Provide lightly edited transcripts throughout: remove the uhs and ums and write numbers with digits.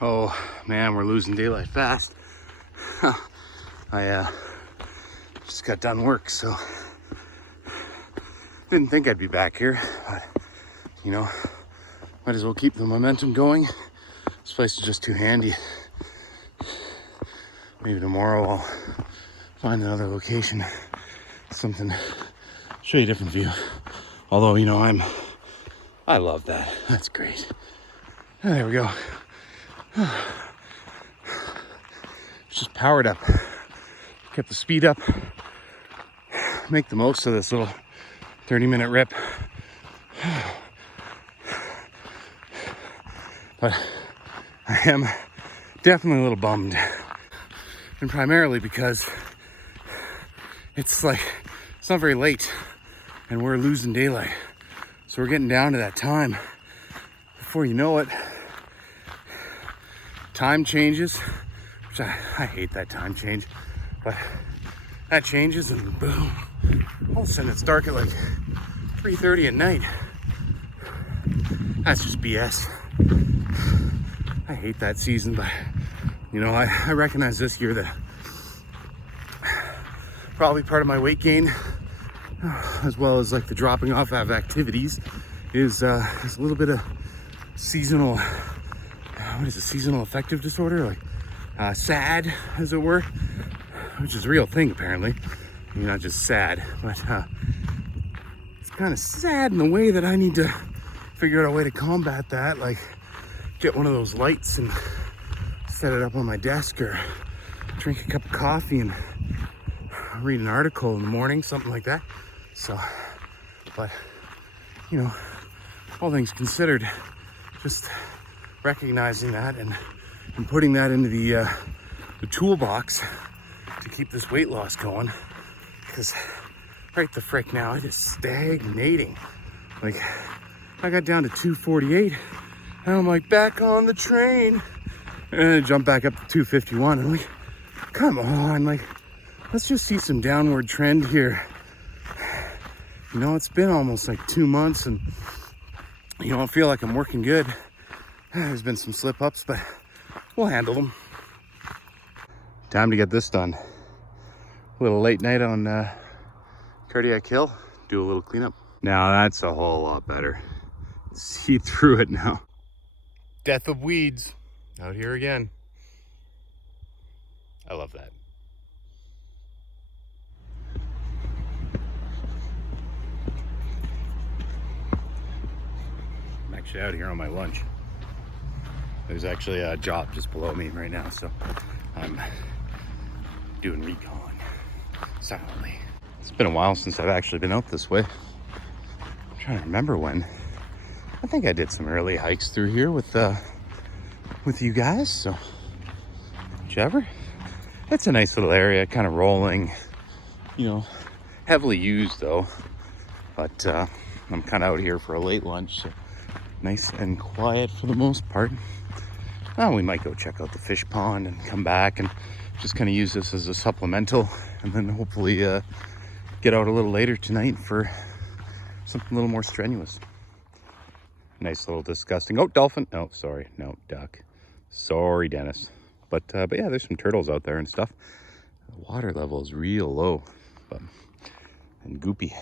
Oh man, we're losing daylight fast. I just got done work, so didn't think I'd be back here, but you know, might as well keep the momentum going. This place is just too handy. Maybe tomorrow I'll find another location, something, show you a different view. Although, you know, I love that. That's great. There we go. Just powered up. Kept the speed up. Make the most of this little 30-minute rip. But I am definitely a little bummed. And primarily because it's not very late and we're losing daylight. So we're getting down to that time. Before you know it, time changes, which I hate that time change, but that changes and boom, all of a sudden it's dark at like 3:30 at night. That's just BS. I hate that season, but you know, I recognize this year that probably part of my weight gain, as well as like the dropping off of activities, is a little bit of seasonal, what is it, seasonal affective disorder, like SAD, as it were, which is a real thing apparently. I mean, not just sad, but it's kind of sad in the way that I need to figure out a way to combat that, like get one of those lights and set it up on my desk, or drink a cup of coffee and read an article in the morning, something like that. So, but you know, all things considered, just recognizing that and putting that into the toolbox to keep this weight loss going, because right the frick now it is stagnating. Like I got down to 248 and I'm like, back on the train, and then jump back up to 251 and like, come on, like let's just see some downward trend here. You know, it's been almost like 2 months and you know, I feel like I'm working good. There's been some slip ups, but we'll handle them. Time to get this done. A little late night on Cardiac Hill. Do a little cleanup. Now that's a whole lot better. See through it now. Death of weeds out here again. I love that. I'm actually out here on my lunch. There's actually a job just below me right now, so I'm doing recon silently. It's been a while since I've actually been out this way. I'm trying to remember when. I think I did some early hikes through here with you guys, so whichever. It's a nice little area, kind of rolling, you know, heavily used though. But I'm kind of out here for a late lunch, so nice and quiet for the most part. Well, we might go check out the fish pond and come back and just kind of use this as a supplemental, and then hopefully get out a little later tonight for something a little more strenuous. Nice little disgusting, oh, dolphin, no, sorry, no, duck. Sorry, Dennis. But yeah, there's some turtles out there and stuff. The water level is real low, and goopy.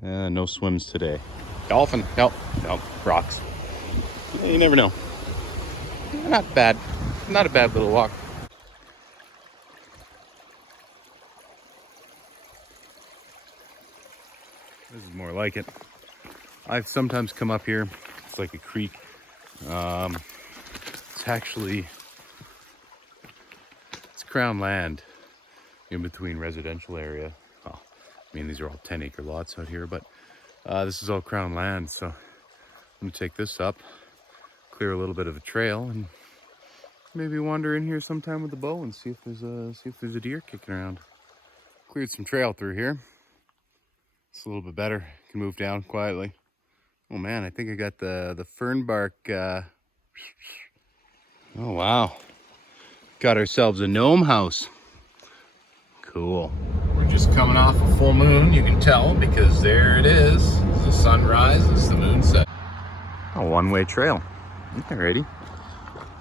No swims today. Dolphin, nope, rocks. You never know. Not bad, not a bad little walk. This is more like it. I've sometimes come up here. It's like a creek. It's crown land in between residential area. Well, I mean, these are all 10-acre lots out here, but this is all crown land. So I'm gonna take this up, clear a little bit of a trail, and maybe wander in here sometime with the bow and see if there's a deer kicking around. Cleared some trail through here. It's a little bit better. Can move down quietly. Oh man, I think I got the fern bark. Oh wow, got ourselves a gnome house. Cool. We're just coming off a full moon. You can tell because there it is. It's the sunrise. It's the moon set. A one-way trail. Alrighty.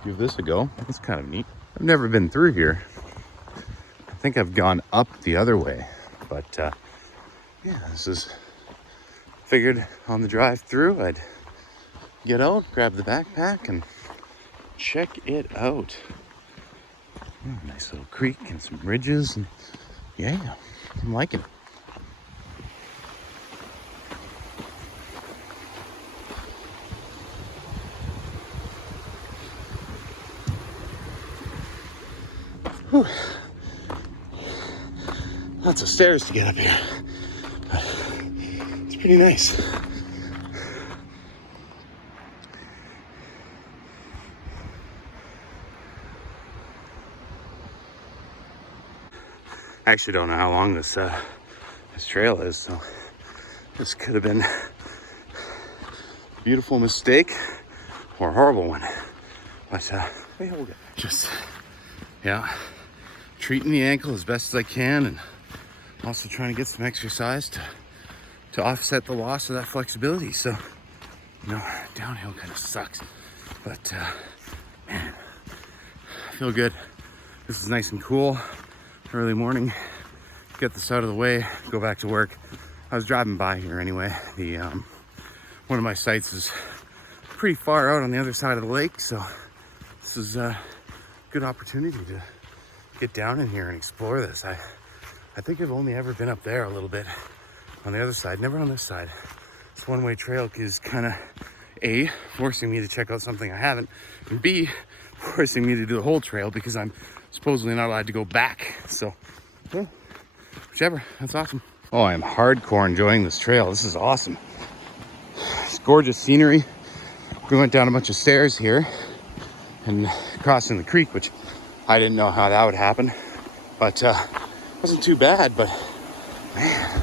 give this a go. It's kind of neat. I've never been through here. I think I've gone up the other way, but yeah, this is figured on the drive through I'd get out, grab the backpack, and check it out. Oh, nice little creek and some ridges, and yeah, I'm liking it. Whew. Lots of stairs to get up here, but it's pretty nice. I actually don't know how long this trail is, so this could have been a beautiful mistake or a horrible one. But yeah, we'll get just treating the ankle as best as I can, and also trying to get some exercise to offset the loss of that flexibility. So, you know, downhill kind of sucks, but man, I feel good. This is nice and cool. Early morning, get this out of the way, go back to work. I was driving by here anyway. The one of my sites is pretty far out on the other side of the lake, so this is a good opportunity to get down in here and explore this. I think I've only ever been up there a little bit on the other side, never on this side. This one-way trail is kind of A, forcing me to check out something I haven't, and B, forcing me to do the whole trail because I'm supposedly not allowed to go back. So, yeah, whichever, that's awesome. Oh, I am hardcore enjoying this trail. This is awesome. It's gorgeous scenery. We went down a bunch of stairs here and crossing the creek, which I didn't know how that would happen, but wasn't too bad. But man,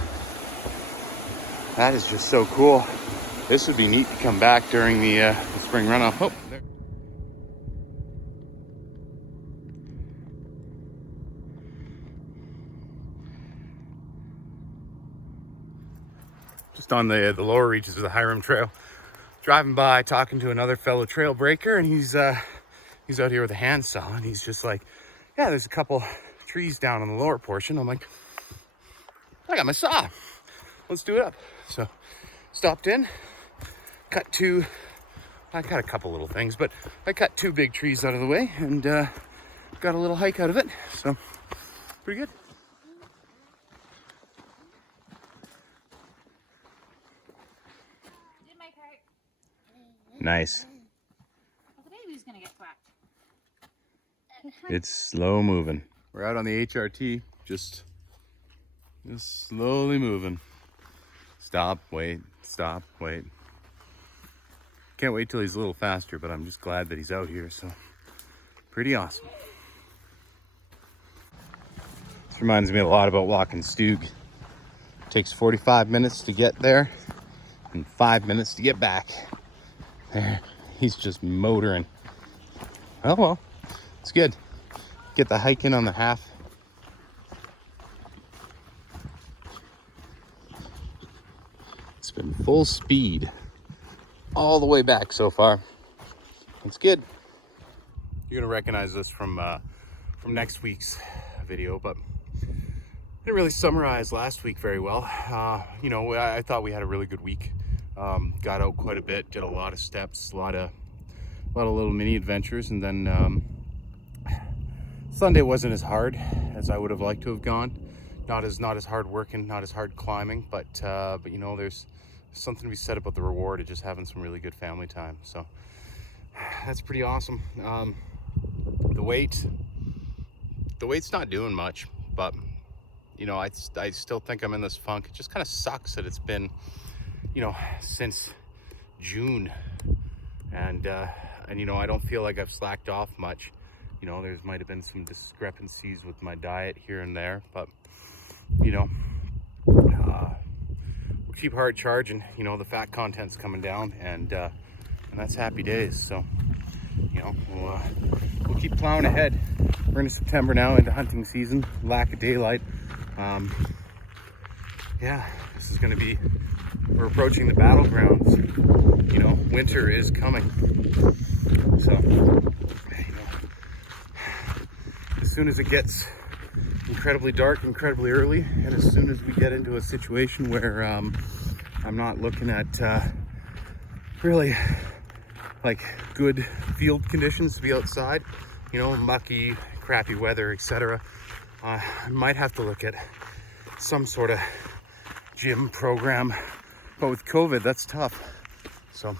that is just so cool. This would be neat to come back during the spring runoff. Oh, there. Just on the lower reaches of the Hiram Trail. Driving by, talking to another fellow trail breaker, and he's out here with a handsaw, and he's just like, yeah, there's a couple trees down on the lower portion. I'm like, I got my saw. Let's do it up. So stopped in, cut two, I cut a couple little things, but I cut two big trees out of the way and got a little hike out of it. So pretty good. Nice. The baby's gonna get whacked. It's slow moving. We're out on the HRT, just slowly moving. Stop, wait, stop, wait. Can't wait till he's a little faster, but I'm just glad that he's out here, so pretty awesome. This reminds me a lot about walking Stug. Takes 45 minutes to get there and 5 minutes to get back. There, he's just motoring. Oh well, it's good. Get the hike in on the half. It's been full speed all the way back so far. It's good. You're gonna recognize this from next week's video, but didn't really summarize last week very well. You know, I thought we had a really good week. Got out quite a bit, did a lot of steps, a lot of little mini adventures, and then Sunday wasn't as hard as I would have liked to have gone. Not as hard working, not as hard climbing, but you know, there's something to be said about the reward of just having some really good family time. So that's pretty awesome. The weight's not doing much, but you know, I still think I'm in this funk. It just kind of sucks that it's been, you know, since June, and you know, I don't feel like I've slacked off much. You know, there might have been some discrepancies with my diet here and there, but you know, we'll keep hard charging. You know, the fat content's coming down, and that's happy days. So you know, we'll keep plowing ahead. We're into September now, into hunting season, lack of daylight. Yeah, this is going to be, we're approaching the battlegrounds. You know, winter is coming. So soon as it gets incredibly dark, incredibly early, and as soon as we get into a situation where I'm not looking at really like good field conditions to be outside, you know, mucky, crappy weather, etc. I might have to look at some sort of gym program, but with COVID, that's tough. So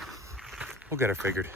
we'll get it figured.